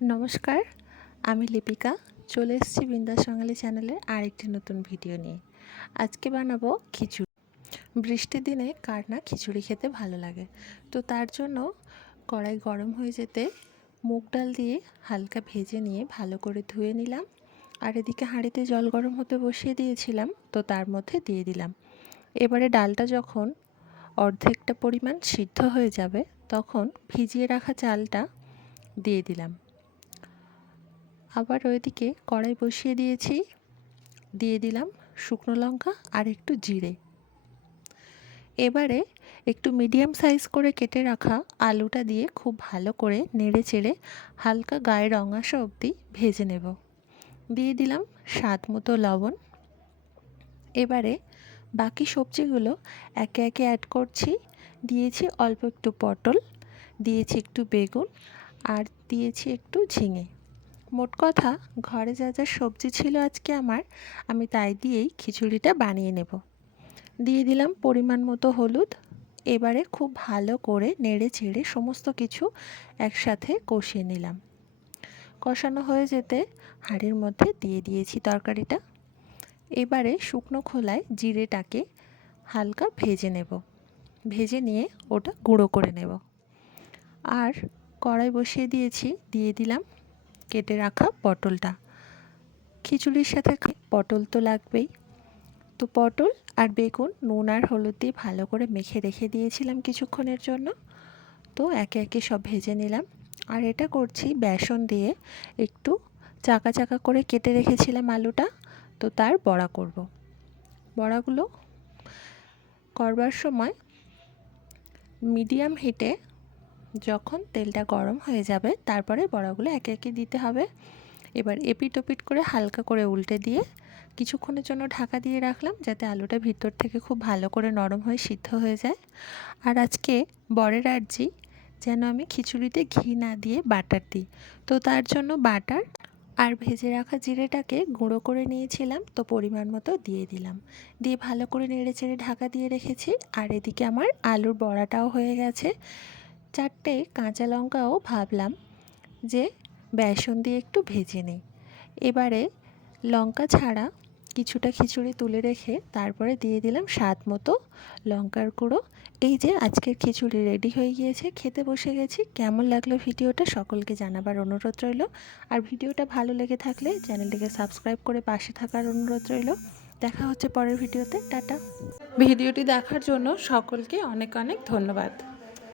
নমস্কার, আমি লিপিকা চলে এসেছি বিন্দাস বাঙালি চ্যানেলের আরেকটি নতুন ভিডিও নিয়ে। আজকে বানাবো খিচুড়ি। বৃষ্টির দিনে কার না খিচুড়ি খেতে ভালো লাগে। তো তার জন্য কড়াই গরম হয়ে যেতে মুগ ডাল দিয়ে হালকা ভেজে নিয়ে ভালো করে ধুয়ে নিলাম। আর এদিকে হাঁড়িতে জল গরম হতে বসিয়ে দিয়েছিলাম, তো তার মধ্যে দিয়ে দিলাম। এবারে ডালটা যখন অর্ধেকটা পরিমাণ সিদ্ধ হয়ে যাবে তখন ভিজিয়ে রাখা চালটা দিয়ে দিলাম। আবার ওইদিকে কড়াই বসিয়ে দিয়েছি, দিয়ে দিলাম শুকনো লঙ্কা আর একটু জিরে। এবারে একটু মিডিয়াম সাইজ করে কেটে রাখা আলুটা দিয়ে খুব ভালো করে নেড়ে চেড়ে হালকা গায়ে রং আসা অবধি ভেজে নেব। দিয়ে দিলাম স্বাদ মতো লবণ। এবারে বাকি সবজিগুলো একে একে অ্যাড করছি। দিয়েছি অল্প একটু পটল, দিয়েছি একটু বেগুন আর দিয়েছি একটু ঝিঙে। মোট কথা ঘরে যা যা সবজি ছিল আজকে আমার, আমি তাই দিয়েই খিচুড়িটা বানিয়ে নেব। দিয়ে দিলাম পরিমাণ মতো হলুদ। এবারে খুব ভালো করে নেড়ে চেড়ে সমস্ত কিছু একসাথে কষিয়ে নিলাম। কষানো হয়ে যেতে হাঁড়ির মধ্যে দিয়ে দিয়েছি তরকারিটা। এবারে শুকনো খোলায় জিরেটাকে হালকা ভেজে নেব। ভেজে নিয়ে ওটা গুঁড়ো করে নেব। আর কড়াই বসিয়ে দিয়েছি, দিয়ে দিলাম কেটে রাখা পটলটা। খিচুড়ির সাথে পটল তো লাগবেই। তো পটল আর বেগুন নুন আর হলুদ দিয়ে ভালো করে মেখে রেখে দিয়েছিলাম কিছুক্ষণের জন্য। তো একে একে সব ভেজে নিলাম। আর এটা করছি বেসন দিয়ে একটু চাকা চাকা করে কেটে রেখেছিলাম আলুটা, তো তার বড়া করব। বড়াগুলো করবার সময় মিডিয়াম হিটে যখন তেলটা গরম হয়ে যাবে তারপরে বড়াগুলো একে একে দিতে হবে। এবার এপিট ওপিট করে হালকা করে উল্টে দিয়ে কিছুক্ষণের জন্য ঢাকা দিয়ে রাখলাম, যাতে আলুটা ভিতর থেকে খুব ভালো করে নরম হয়ে সিদ্ধ হয়ে যায়। আর আজকে বরের আর্জি যেন আমি খিচুড়িতে ঘি না দিয়ে বাটার দিই, তো তার জন্য বাটার আর ভেজে রাখা জিরেটাকে গুঁড়ো করে নিয়েছিলাম, তো পরিমাণ মতো দিয়ে দিলাম। দিয়ে ভালো করে নেড়ে চেড়ে ঢাকা দিয়ে রেখেছি। আর এদিকে আমার আলুর বড়াটাও হয়ে গেছে। 4টে কাঁচা লঙ্কাও ভাবলাম যে বেসন দিয়ে একটু ভেজে নিই। এবারে লঙ্কা ছাড়া কিছুটা খিচুড়ি তুলে রেখে তারপরে দিয়ে দিলাম স্বাদ মতো লঙ্কার গুঁড়ো। এই যে আজকের খিচুড়ি রেডি হয়ে গিয়েছে, খেতে বসে গেছি। কেমন লাগলো ভিডিওটা সকলকে জানাবার অনুরোধ রইল। আর ভিডিওটা ভালো লেগে থাকলে চ্যানেলটিকে সাবস্ক্রাইব করে পাশে থাকার অনুরোধ রইল। দেখা হচ্ছে পরের ভিডিওতে। টাটা। ভিডিওটি দেখার জন্য সকলকে অনেক অনেক ধন্যবাদ।